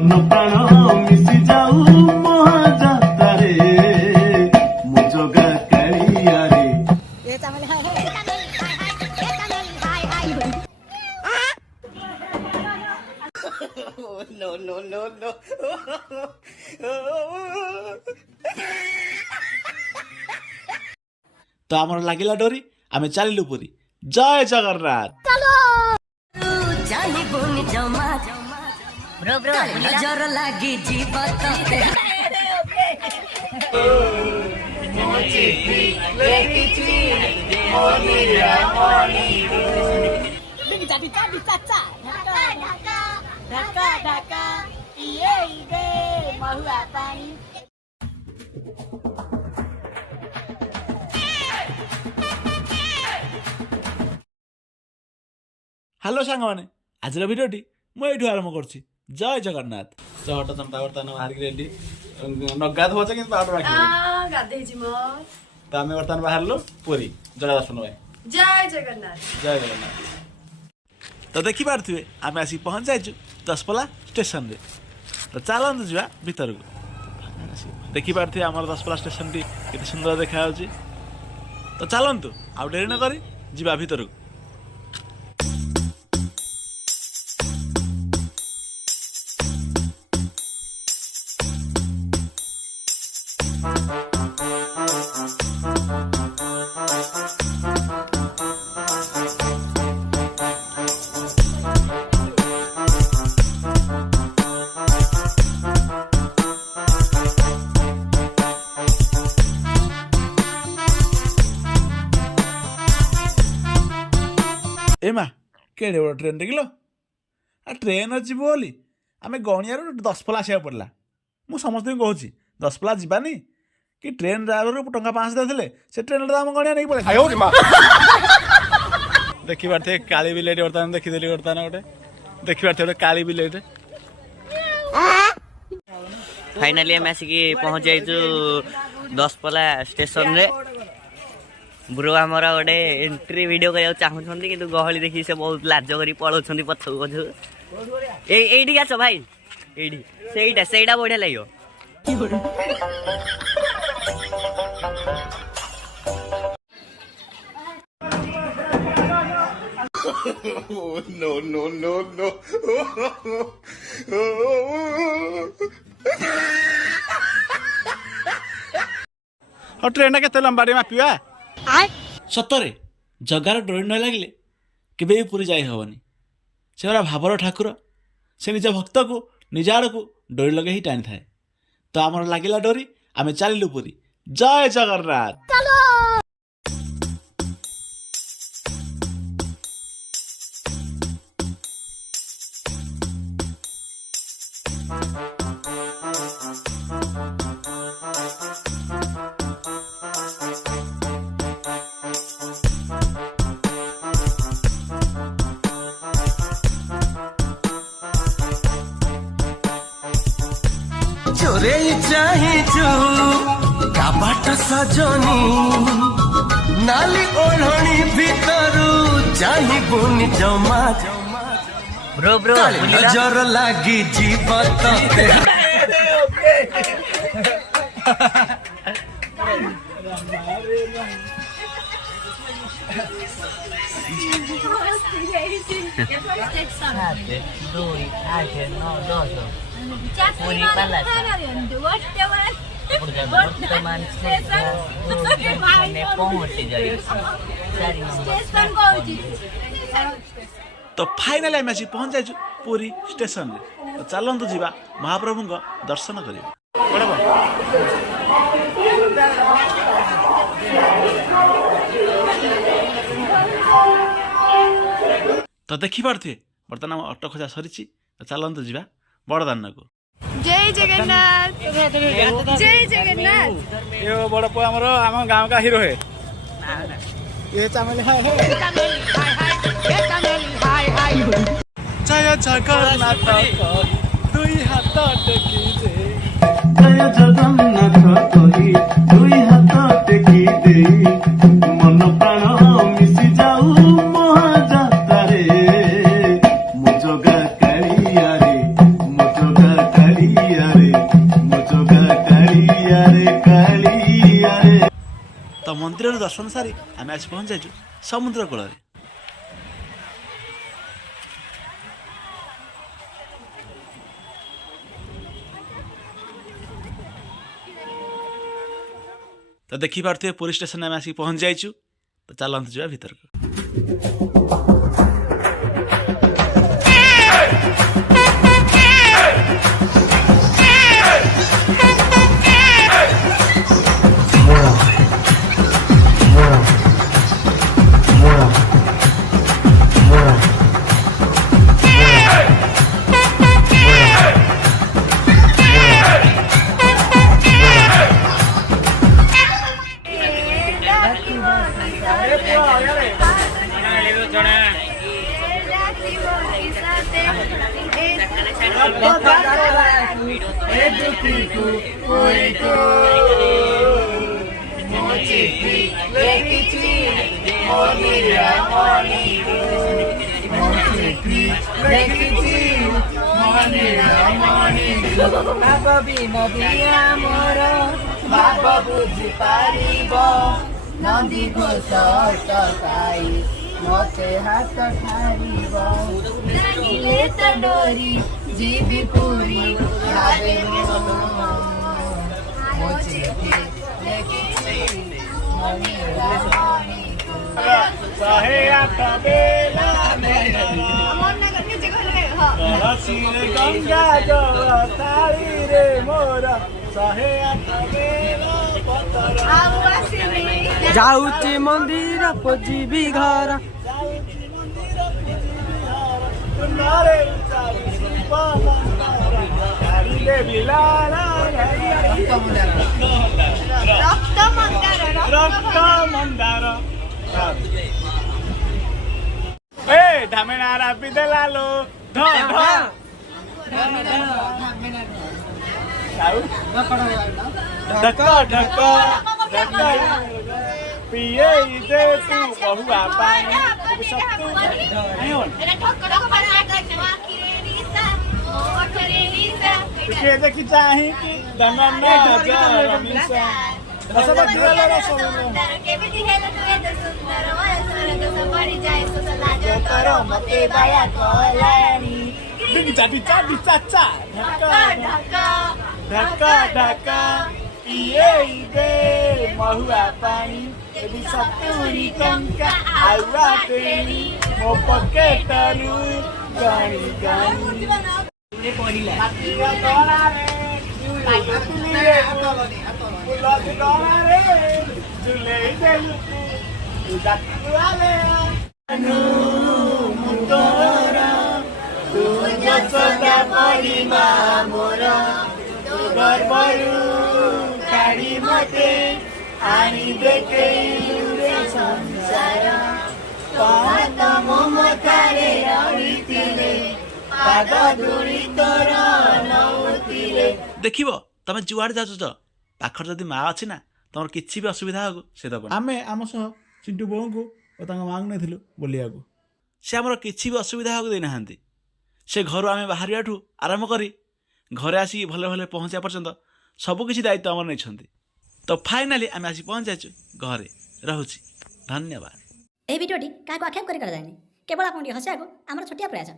ପ୍ରାଣ ମିଶି ଯାଉ ମହାଯାତ୍ରାରେ ମୁଜଗା କାଳିଆରେ। No, no, no, no. तो आमर लागिला डोरी आमे चलिलु पुरी। जय जगन्नाथ। नजर लागी जीवत हेलो सांग माने आज भिडियोटी मुझे आरंभ कर जय जगन्नाथ। चहट चंपा बर्तमान बाहर रेडी नगाध हो कि तो आम बर्तमान बाहर पुरी जगह दर्शन भाई। जय जगन्नाथ। जय जगन्नाथ। तो देखी पारे आम आसी पहुँच जाइए दशपल्ला स्टेशन रे। तो चलते जा भीतर को देखी पारे आम दशपल्ला स्टेशन टी केते सुंदर देखा। तो चलतु आउ डेरी न करी जा भीतर को। एमा केड़े बड़ ट्रेन देख लो ट्रेन अच्छी बोली आम गणियार दशपल्ला आसा पड़ा। मु समस्त कहूँ दशपल्ला जावानी कि ट्रेन ड्राइवर टंका 5 देते से ट्रेन आम गणिया नहीं पड़े। देखी पारे काली बिलेट बर्तमान देखीदेली बर्तमान गोटे देखी पारे गोटे काली बिलेट। फाइनाली आम आसिक पहुँच जाइछु दशपल्ला स्टेशन रे। ब्रो आमर गोटे एंट्री वीडियो करने चाहूँगी कि गहली देखी से बहुत लाज कर पलाऊँ पछू पछू। ये आस भाई ये से बढ़िया लगे। No, no, no, no. और ट्रेन के लंबाड़ी मापिवा सतरे जगार डोरी न लगे केबे भी पूरी जाई हेनी। से भावर ठाकुर से निज भक्त को निज आड़ को डोरी लगे ही टाणी थाए। तो आमर लागिला डोरी आमे चलिलु पुरी। जय जगन्नाथ। चोरे चाहिए काबाट सजनी नाली ओढ़नी भीतरू चाहिए जमा ब्रो ब्रो नजर लागी जीवत तो फाइनाली आम आसी पहुँच जाइछु पुरी स्टेशन रे। तो चलतु जा महाप्रभु दर्शन करिया। तो देखी पारे बर्तमान ऑटो खोजा सरी। तो चलतु जा बड़दान को। जय जगन्नाथ। जय जगन्नाथ। ये बड़ पुआ आम गाँव का हीरो है ये चामेली हाय हाय जय जगन्नाथ दुई हाथ टेकी दे। जय जगन्नाथ कही दुई हाथ टेकी दे मन प्राण मिशि जाऊ महाजात्रारे मुजगा कालियारे मुजगा ମନ୍ଦିରରୁ ଦର୍ଶନ ସାରି ଆମେ ଆସି ପହଞ୍ଚାଇଛୁ ସମୁଦ୍ର କୂଳରେ। ତ ଦେଖିପାରୁଥିବେ ପୁରୀ ଷ୍ଟେସନରେ ଆମେ ଆସିକି ପହଞ୍ଚି ଯାଇଛୁ। ତ ଚାଲନ୍ତୁ ଯିବା ଭିତରକୁ। ଭାବ ବିନୋଦିଆ ମୋର ଭାବ ବୁଝି ପାରିବ ନନ୍ଦୀ ଘୋଷ ସକାଇ ମତେ ହାତ ଠାରିବ ଦେଖିଲେ ତ ଡୋରି ଯିବି ପୁରୀ ଭାବେ ମୋ ଚିଠି ଲେଖିଛି ଶହେ ଆଠ ବେଲା अमरनगर नीचे खोले हाँ ତୁଳସୀରେ ଗଙ୍ଗା ଜଳ ଥାଳିରେ ମୋର ଶହେ ଆଠ ବେଲା ପତର ଆଉ ଆସିବି ଯାଉଛି ମନ୍ଦିର ଖୋଜିବି ଘର ସୁନ୍ଦରେ ଛାଡ଼ିଲେ ବିଲାଳ ରକ୍ତ ମନ୍ଦାର ରକ୍ତ ମନ୍ଦାର ଏ ଢାମେଣା ରାପି ଦେଲା ଲୋ ଢ ଢ ଆଉ ଢକ ଢକ ଢକ ପିଏ ଦେ ତୁ ବହୁଆ ପାଣି ସତୁ ଟିକେ ଦେଖି ଚାହିଁକି ଧନ ମତେ ଦୟା କଲାଣି ଢକ ଢକ ପିଏ ଦେ ମହୁଆ ପାଣି ଏଠି 70 ଟଙ୍କା ଆଉ ଦେଇ ମୋ ପକେଟରୁ ଗଣି ଗଣି ଝୁଲେଇ ଦେଲୁ ତୁ ଡାକୁଆଲେ ସଦା ପରିମା ମୋର ତୋ ଗର୍ଭରୁ କାଢି ମତେ ଆଣି ଦେଖେଇଲୁ ରେ ସଂସାର ପାଦ ମମତାରେ ରହିଥିଲେ ପାଦ ଧୂଳି ତୋର ନଉଥିଲେ। ଦେଖିବ ତମେ ଯୁଆଡ଼େ ଯାଉଛ ପାଖରେ ଯଦି ମା ଅଛି ନା ତମର କିଛି ବି ଅସୁବିଧା ହବ ସେ ଦେବ। ଆମେ ଆମ ସହ ଚିଣ୍ଟୁ ବୋଉଙ୍କୁ ଓ ତାଙ୍କ ମାଆଙ୍କୁ ନେଇଥିଲୁ ବୁଲିବାକୁ। ସେ ଆମର କିଛି ବି ଅସୁବିଧା ହବାକୁ ଦେଇନାହାନ୍ତି। ସେ ଘରୁ ଆମେ ବାହାରିବାଠୁ ଆରମ୍ଭ କରି ଘରେ ଆସିକି ଭଲ ଭଲ ପହଞ୍ଚିବା ପର୍ଯ୍ୟନ୍ତ ସବୁକିଛି ଦାୟିତ୍ୱ ଆମର ନେଇଛନ୍ତି। ତ ଫାଇନାଲି ଆମେ ଆସି ପହଞ୍ଚାଇଛୁ ଘରେ। ରହୁଛି, ଧନ୍ୟବାଦ। ଏହି ଭିଡ଼ିଓଟି କାହାକୁ ଆକ୍ଷେପ କରି କରାଯାଏନି, କେବଳ ଆପଣଙ୍କୁ ହସିବାକୁ ଆମର ଛୋଟିଆ ପ୍ରୟାସ।